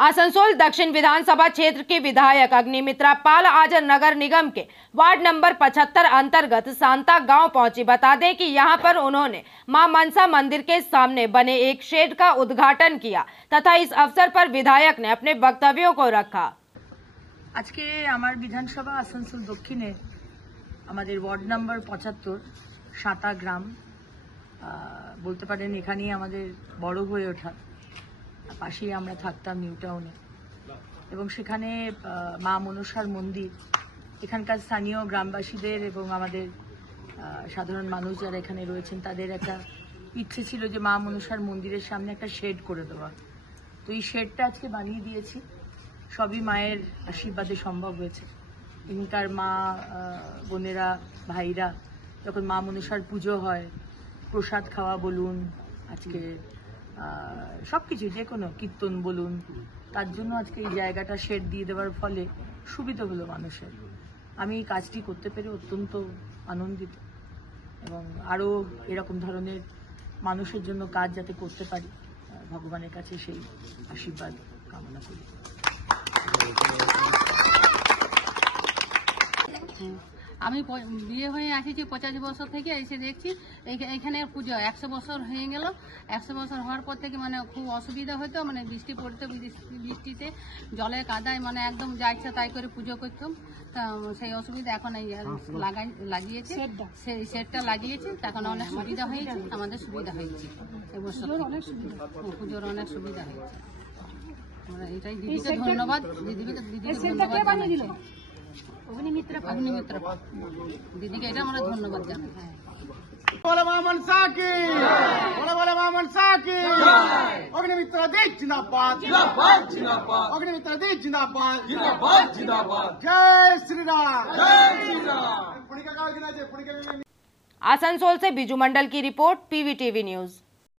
आसनसोल दक्षिण विधानसभा क्षेत्र के विधायक अग्निमित्रा पाल आज नगर निगम के वार्ड नंबर 75 अंतर्गत सांता गांव पहुंची। बता दें कि यहां पर उन्होंने मां मनसा मंदिर के सामने बने एक शेड का उद्घाटन किया तथा इस अवसर पर विधायक ने अपने वक्तव्यों को रखा। आज के आमार विधानसभा आसनसोल दक्षिणे आमादेर वार्ड नम्बर 75 साता ग्राम बोलते पारेन एखानेई आमादेर बड़ो हये ओठा पाশেই আমরা থাকতাম নিউ টাউনে এবং সেখানে মা মনসার মন্দির এখানকার স্থানীয় গ্রামবাসীদের এবং আমাদের সাধারণ মানুষ যারা এখানে রয়েছেন তাদের একটা ইচ্ছে ছিল যে মা মনসার মন্দিরের সামনে একটা শেড করে দেওয়া। তো এই শেডটা আজকে বানিয়ে দিয়েছি, সবই মায়ের আশীর্বাদে সম্ভব হয়েছে। এখানকার মা বোনেরা ভাইরা যখন মা মনসার পুজো হয় প্রসাদ খাওয়া বলুন, আজকে সবকিছু যে কোনো কীর্তন বলুন, তার জন্য আজকে এই জায়গাটা শেড দিয়ে দেওয়ার ফলে সুবিধা হলো মানুষের। আমি এই কাজটি করতে পেরে অত্যন্ত আনন্দিত এবং আরও এরকম ধরনের মানুষের জন্য কাজ যাতে করতে পারি ভগবানের কাছে সেই আশীর্বাদ কামনা করি। আমি বিয়ে হয়ে আসিছি 85 বছর থেকে এসে দেখছি এইখানে পুজো 100 বছর হয়ে গেল। 100 বছর হওয়ার পর থেকে মানে খুব অসুবিধা হতো, মানে বৃষ্টি পড়তো, বৃষ্টিতে জলে কাদায় মানে একদম যা ইচ্ছা তাই করে পুজো করতাম। সেই অসুবিধা এখন এই লাগিয়েছে, সেই শেডটা লাগিয়েছে, তখন অনেক সুবিধা হয়েছে, আমাদের সুবিধা হয়েছে। এবছর পুজোর অনেক সুবিধা হয়েছে। আমরা এটাই দিদিকে ধন্যবাদ, দিদিকে ধন্যবাদ। অগ্নিমিত্রা দিদিকে এটা আমরা ধন্যবাদ জানাই। बोले मां मनसा की, बोले मां मनसा की। अग्निमित्रा दी जिंदाबाद, जिंदाबाद जिंदाबाद। अग्निमित्रा दी जिंदाबाद, जिंदाबाद जिंदाबाद। जय श्री राम, जय श्री राम। आसनसोल से बिजू मंडल की रिपोर्ट, पीवीटीवी न्यूज।